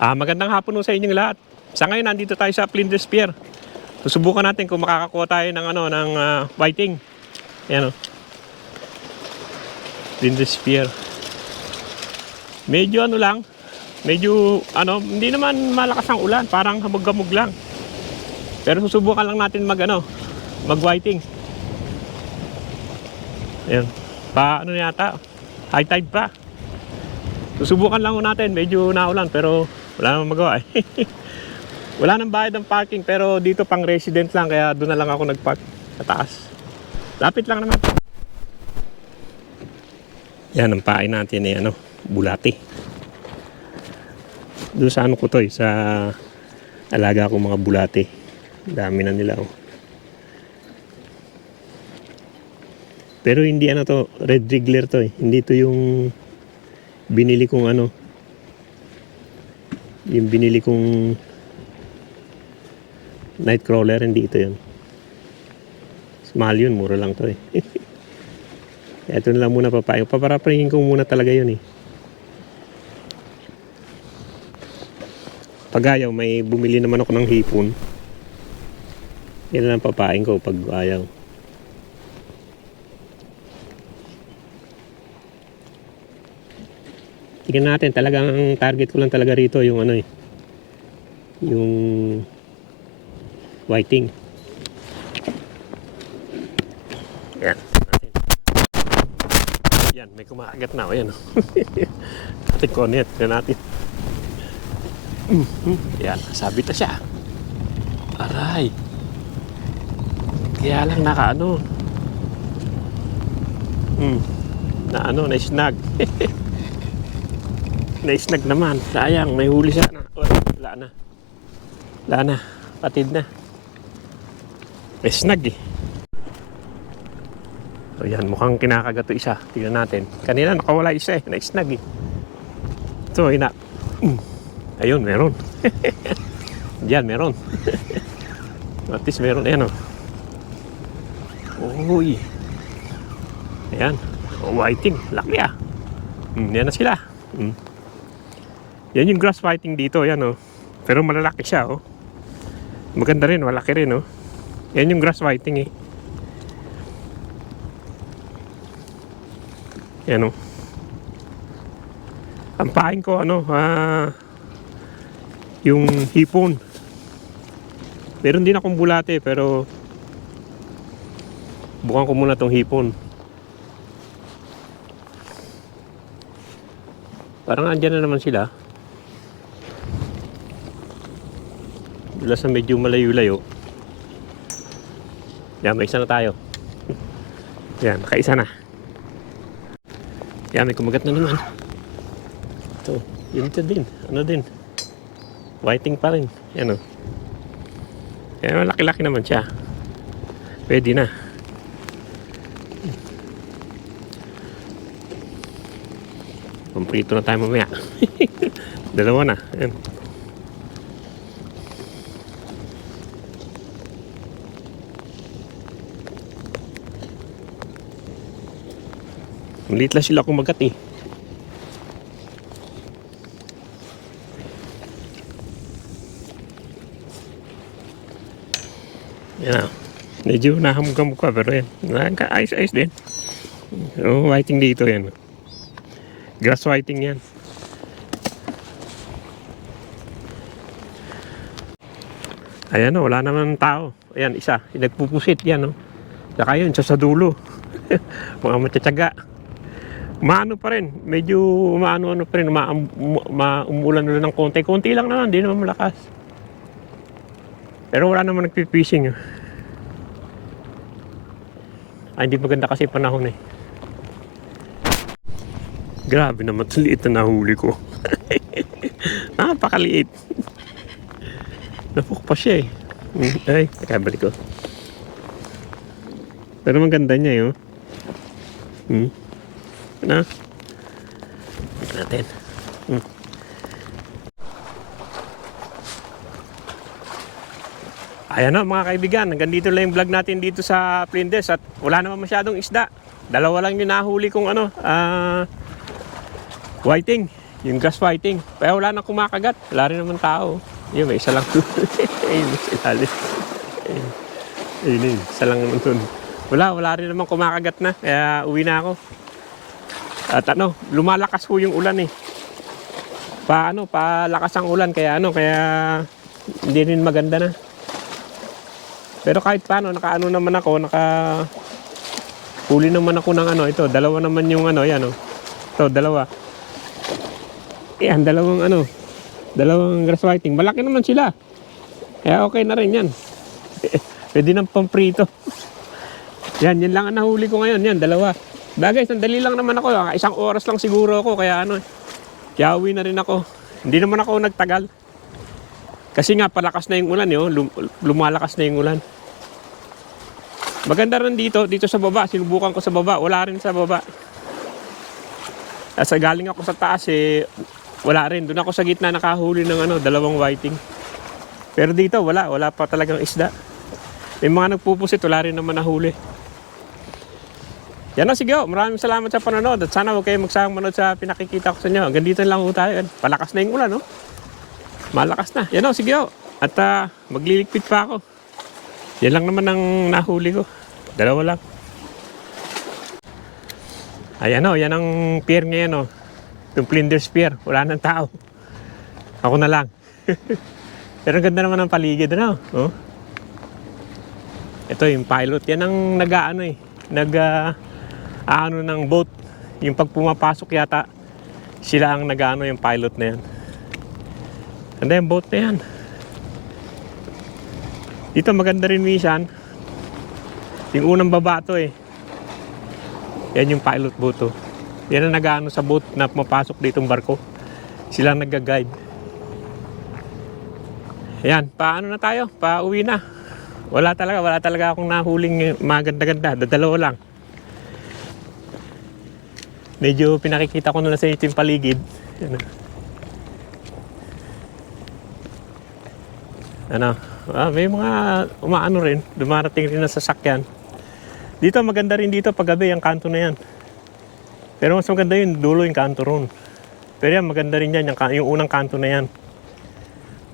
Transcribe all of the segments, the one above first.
Magandang hapon po sa inyong lahat. Sa ngayon, nandito tayo sa Flinders Pier. Susubukan natin kung makakakuha tayo ng whiting. Ayan o. Flinders Pier. Medyo lang. Medyo hindi naman malakas ang ulan. Parang hamog-hamog lang. Pero susubukan lang natin mag-whiting. Ayan. Yata. High tide pa. Susubukan lang natin. Medyo naulan pero wala namang magawa eh. Wala nang bayad ng parking pero dito pang resident lang kaya doon na lang ako nagpark sa taas. Lapit lang naman. Yan ang pain natin eh bulati. Doon sa ko to sa alaga ko mga bulati. Dami na nila oh. Pero hindi to, red wriggler to eh. Hindi to yung binili kong yung binili kong nightcrawler, hindi ito yun. Mahal yun, mura lang to eh. Kaya ito na lang muna papayo. Paparapringin ko muna talaga yun eh. Pag ayaw, may bumili naman ako ng hipon. Yan na lang papain ko pag ayaw. Tingnan natin, talagang ang target ko lang talaga rito yung yung whiting. Yan. Yan, may kumakagat na. Ayan. Ating connect na natin. Yan, sabit na siya. Aray. Kaya lang na-snag. Na-snag naman. Sayang, may huli siya na. Wala na. Patid na. May snag eh. So yan, mukhang kinakagat to isa. Tignan natin. Kanina nakawala isa eh. Na-snag eh. So, ayun, meron. Diyan, meron. At least meron. Ayan o. Uy. Ayan. Whiting. Laki ah. Yan na sila. Yan yung grass whiting dito. Ayan o. Pero malalaki siya oh. Maganda rin. Malaki rin oh. Yan yung grass whiting eh. Yan o. Ang pain ko yung hipon. Meron din akong bulate pero bukan ko muna tong hipon. Parang andyan na naman sila. Dula sa medyo malayo-layo. Yan, may isa na tayo. Yan, nakaisa na. Yan, may kumagat na naman. Ito, yun ito din. Din? Whiting pa rin. Yan o. Yan, laki-laki naman siya. Pwede na. Kumplito na tayo mamaya. Dalawa na. Yan. Maliit lang sila kumagat eh. Yan. Medyo nahamog-hamog ka pero yan. Ayos-ayos din. Whiting dito yan. Grass whiting yan. Ayan o, wala naman tao. Ayan, isa. Nagpupusit yan o. Saka yun, sa dulo. Mga matsatsaga. Maano pa rin. Medyo umaano pa rin. Umuulan nila ng konti. Konti lang naman. Hindi naman malakas. Pero wala naman nagpipishing. Hindi maganda kasi panahon eh. Grabe naman. Liit na nahuli ko. Napakaliit. Napuk pa siya eh. Ay, nakabalik ko. Pero maganda niya yun. Na natin. Ayan o mga kaibigan, hanggang dito lang yung vlog natin dito sa Flinders at wala naman masyadong isda. Dalawa lang yung nahuli kong whiting. Yung grass whiting. Kaya wala nang kumakagat. Wala rin naman tao. Yun, may isa lang doon. Ayun, sa ilalim. Ayun, isa lang naman doon. Wala rin naman kumakagat na. Kaya uwi na ako. At lumalakas po yung ulan eh. Palakas ang ulan. Kaya hindi rin maganda na. Pero kahit paano, naman ako, huli naman ako ng ito. Dalawa naman yung yan Ito, dalawa. Yan, dalawang grass whiting. Malaki naman sila. Kaya okay na rin yan. Pwede ng pamprito. Yan lang ang nahuli ko ngayon. Yan, dalawa. Bagay, sandali lang naman ako. Isang oras lang siguro ako. Kaya kaya uwi na rin ako. Hindi naman ako nagtagal. Kasi nga, palakas na yung ulan. Lumalakas na yung ulan. Maganda rin dito sa baba. Sinubukan ko sa baba. Wala rin sa baba. Sa galing ako sa taas wala rin. Doon ako sa gitna nakahuli ng dalawang whiting. Pero dito wala pa talagang isda. May mga nagpupusit, wala rin naman nahuli. Yan sige maraming salamat sa panonood at sana huwag kayo magsawang manood sa pinakikita ko sa inyo. Hanggang dito lang tayo. Palakas na yung ulan Malakas na. Yan sige at magliligpit pa ako. Yan lang naman ang nahuli ko. Dalawa lang. Ayan yan ang pier ngayon yung Flinders Pier, wala nang tao. Ako na lang. Pero ganda naman ang paligid Ito yung pilot, yan ang ng boat. Yung pag pumapasok yata, sila ang yung pilot na yan. Ganda yung boat na yan. Dito maganda rin minsan. Yung unang baba to Yan yung pilot boat Yan ang sa boat na pumapasok ditong barko. Sila nag-guide. Ayan, paano na tayo? Pauwi na. Wala talaga akong nahuling maganda-ganda. Dalawa lang. Medyo pinakikita ko na sa inyo yung paligid. May mga rin. Dumarating rin na sasakyan. Dito maganda rin dito paggabi ang kanto na yan. Pero mas maganda yung dulo yung kanto ron. Pero yan, maganda rin yan, yung unang kanto na yan.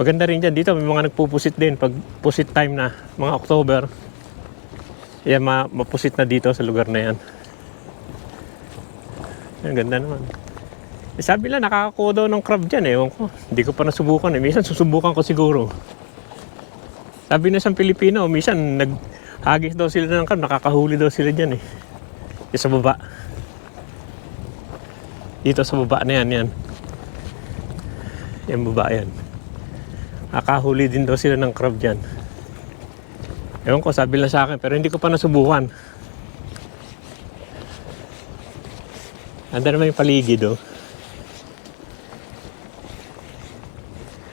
Maganda rin dyan. Dito may mga nagpupusit din. Pag pusit time na, mga October, yan, mapusit na dito sa lugar na yan. Ang ganda naman. Sabi lang, nakakakuha daw ng crab dyan Ewan ko. Hindi ko pa nasubukan Minsan susubukan ko siguro. Sabi na sa Pilipino, minsan naghagis daw sila ng crab. Nakakahuli daw sila dyan Yung sa baba. Dito sa baba na yan. Yung baba yan. Nakahuli din daw sila ng crab dyan. Ewan ko, sabi lang sa akin. Pero hindi ko pa nasubukan. Anda naman yung paligid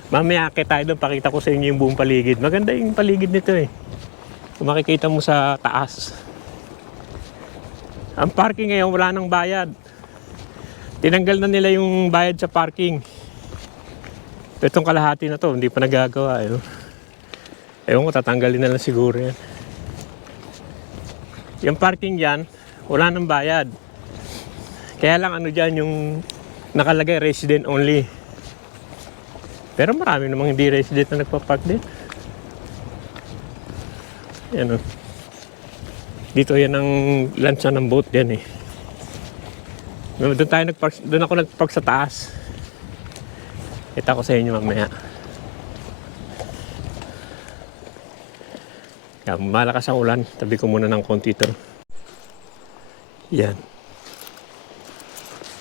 Mamaya akit tayo doon. Pakita ko sa inyo yung buong paligid. Maganda yung paligid nito Kung makikita mo sa taas. Ang parking ngayon wala nang bayad. Tinanggal na nila yung bayad sa parking. Itong kalahati na to, hindi pa nagagawa. Ewan ko, tatanggalin na lang siguro yan. Yung parking dyan, wala nang bayad. Kaya lang dyan yung nakalagay resident only. Pero marami namang hindi resident na nagpa-park din. Yan Dito yan ang lansa ng boat yan Doon ako nagpark sa taas. Kita ko sa inyo mamaya. Yan, malakas ang ulan. Tabi ko muna ng konti ito. Yan.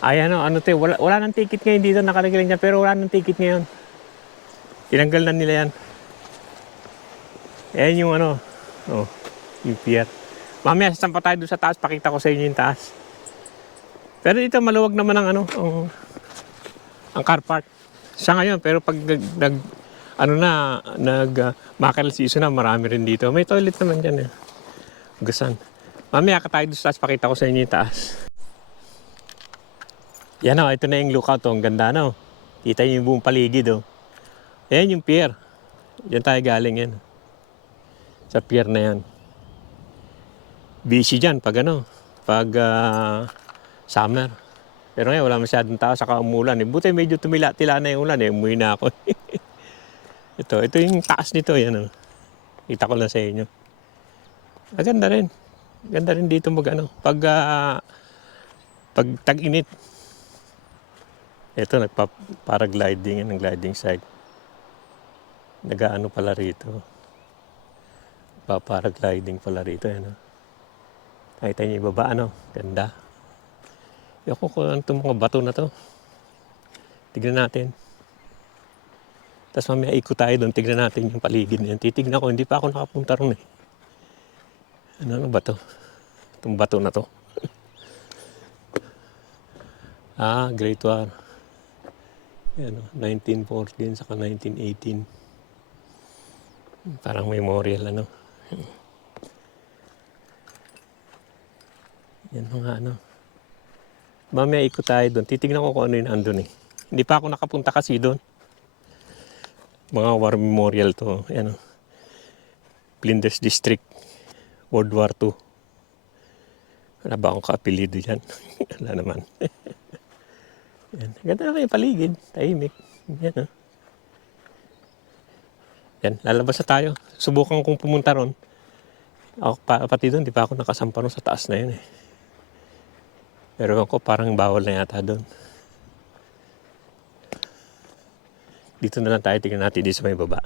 Ayan wala nang ticket ngayon dito. Nakalagay lang dyan, pero wala nang ticket ngayon. Tinanggal na nila yan. Ayan yung yung pier. Mamaya sasampa tayo doon sa taas. Pakita ko sa inyo yung taas. Pero dito maluwag naman ang ang car park. Sa ngayon, pero pag mackerel season na, marami rin dito. May toilet naman dyan Gusan. Mamaya ka tayo doon sa taas, pakita ko sa inyo yung taas. Yan ito na yung lookout Ang ganda Kita nyo yung buong paligid Ayan yung pier. Diyan tayo galing yan. Sa pier na yan. Busy dyan pag summer. Pero ngayon wala masyadong tao, saka umulan eh. Buti medyo tumila-tila na yung ulan eh. Umuwi na ako. Ito yung taas nito. Yan, oh. Kita ko lang sa inyo. Maganda rin. Ganda rin dito pag tag-init. Ito, nagpa-paragliding, ng gliding site. Nagaano pala rito. Pa-paragliding pala rito. Yan, oh. Nakita niyo yung baba, ano? Ganda. Yoko ko itong mga bato na to. Tignan natin. Tapos mamaya ikot tayo doon, tignan natin yung paligid na yan. Titignan ko, hindi pa ako nakapunta ron eh. Ano ba to? Itong bato na to. Great War. Yan, 1914 saka 1918. Parang memorial ano. Yan mga ano. Mamaya ikot tayo doon. Titignan ko kung ano yung andun eh. Hindi pa ako nakapunta kasi doon. Mga war memorial to. Yan o. Flinders District. World War II. Wala ba akong kaapelido dyan? Wala naman. Yan. Ganda naman yung paligid. Tahimik. Yan o. Yan. Lalabas na tayo. Subukan kong pumunta ron. Ako pati doon. Di pa ako nakasampa ron sa taas na yun eh. Pero ako parang bawal na yata doon. Dito na lang tayo, tingnan natin dito sa may baba.